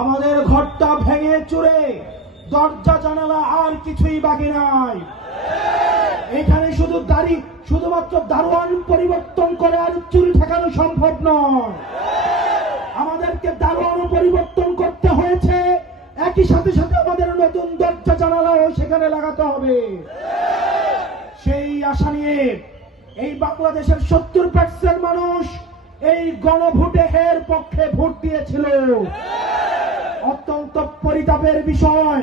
আমাদের ঘরটা ভেঙে চুরে দরজা জানালা আর কিছুই বাকি নাই। এখানে শুধুমাত্র দারোয়ান পরিবর্তন করে আর চুরি ঠেকানো সম্ভব নয়। আমাদেরকে দারোয়ানও পরিবর্তন করতে হয়েছে, একই সাথে সাথে আমাদের নতুন দরজা জানালাও সেখানে লাগাতে হবে। সেই আশা নিয়ে এই বাংলাদেশের 70% মানুষ এই গণভোটে এর পক্ষে ভোট দিয়েছিল। অত্যন্ত পরিতাপের বিষয়,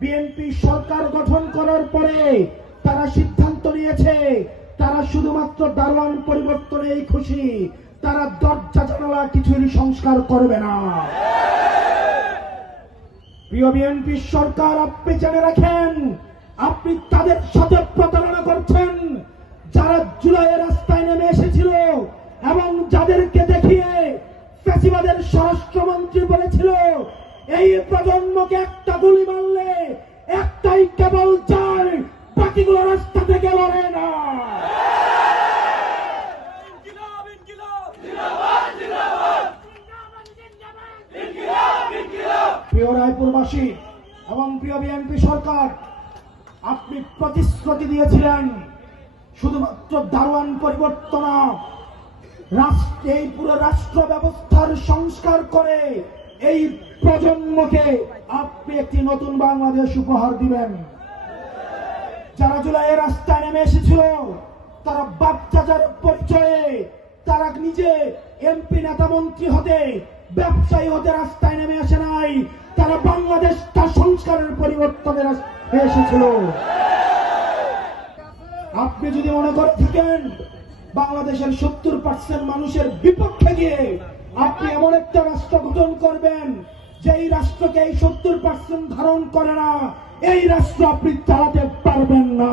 বিএনপি সরকার গঠন করার পরে তারা সিদ্ধান্ত নিয়েছে তারা শুধুমাত্র দারোয়ান পরিবর্তনেই খুশি, তারা দরজা জানালা কিছুরই সংস্কার করবে না। প্রিয় বিএনপি সরকার, আপনি জেনে রাখেন আপনি তাদের সাথে প্রতারণা করছেন যারা জুলাইয়ের রাস্তায় নেমে এসেছিল এবং যাদেরকে দেখিয়ে ফ্যাসিবাদের স্বরাষ্ট্রমন্ত্রী বলেছিল এই প্রজন্মকে একটা গুলি মারলে একটাই কেবল যায়, বাকিগুলো রাস্তা থেকে লড়ে না। প্রিয় রায়পুরবাসী এবং প্রিয় বিএনপি সরকার, আপনি প্রতিশ্রুতি দিয়েছিলেন শুধুমাত্র দারোয়ান পরিবর্তন, এই পুরো রাষ্ট্র ব্যবস্থার সংস্কার করে এই প্রজন্মকে আপনি একটি নতুন বাংলাদেশ উপহার দিবেন। যারা জুলাইয়ের রাস্তায় নেমে এসেছিল তারা বাপচাচার পরিচয়ে, তারা নিজে এমপি নেতা মন্ত্রী হতে, ব্যবসায়ী হতে রাস্তায় নেমে আসে নাই, তারা বাংলাদেশটা সংস্কারের পরিবর্তনের এসেছিল। আপনি যদি মনে করে থাকেন বাংলাদেশের 70% মানুষের বিপক্ষে গিয়ে আপনি এমন একটা রাষ্ট্র গঠন করবেন যেই রাষ্ট্রকে এই 70% ধারণ করে না, এই রাষ্ট্র আপনি চালাতে পারবেন না।